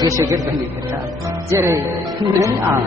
गोसोगोरबोनि खोथा जेरै नों आं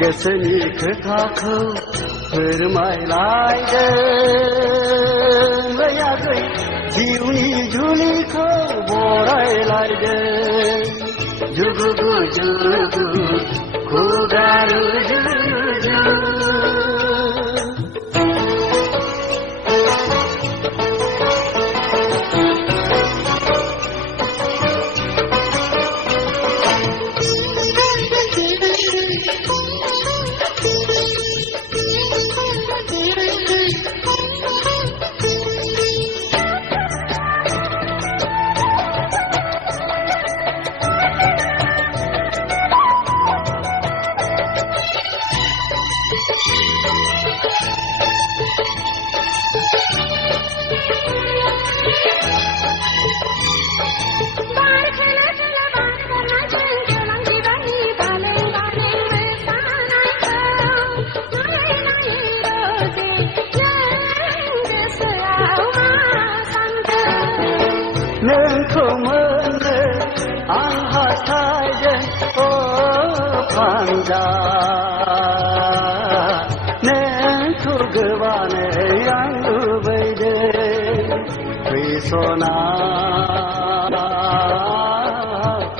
गोसोनि खोथाखौ फोरमायलायदों आगै जिउनि जुलिखौ बरायलायदों जुगु जुगु खुगारु जुजु नोंखौ मोननो आं हास्थायदों अ फानजा नोंखौ गोबानो आं लुबैदों फै सना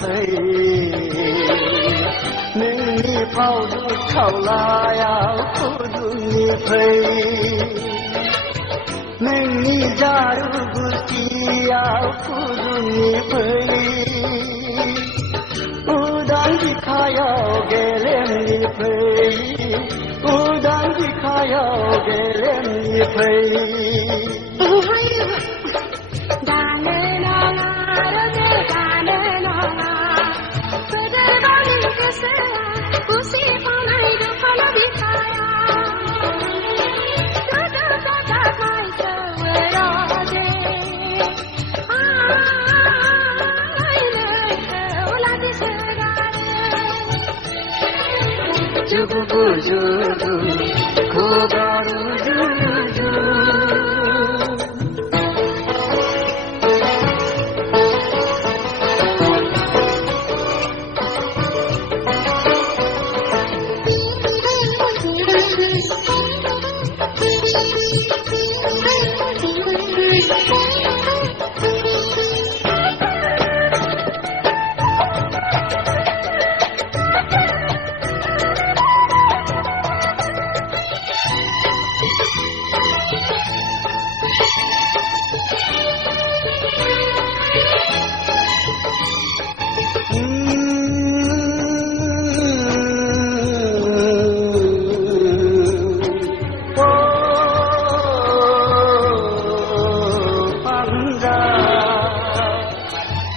फै नोंनि फावजु खावलायाव फुदुंनि फै नोंनि जारु गुस्थियाव फुदुंनि फै उदां बिखायाव गेलेमनि फै उदां बिखायाव गेलेमनि फै दानो नङा रोजे दानो नङा गोदोबानि गोसोआ खुसि फावनाय दफाल बिखाया जुगु जुगु खुगारु जुजु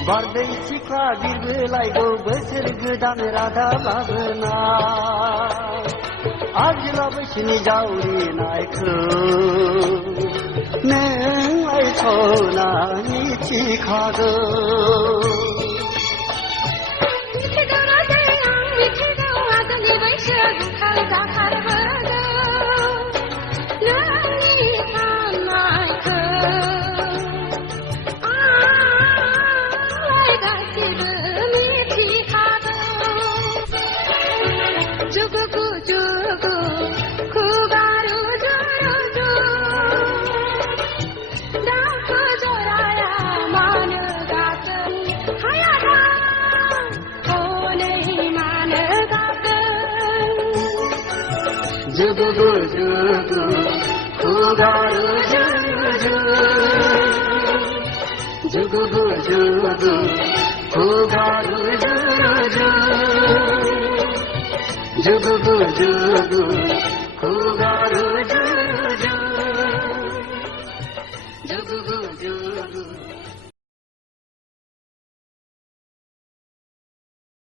बारदै सिख्ला बिरबोलायगौ बोसोर गोदान राधा लाबोना आजिला बैसोनि जावरिनायखौ नोंलाय सना मिथिखागौ Hiya! जुगु जुगु खुगारो जुगु जुगु खुगारो जुगु जुगु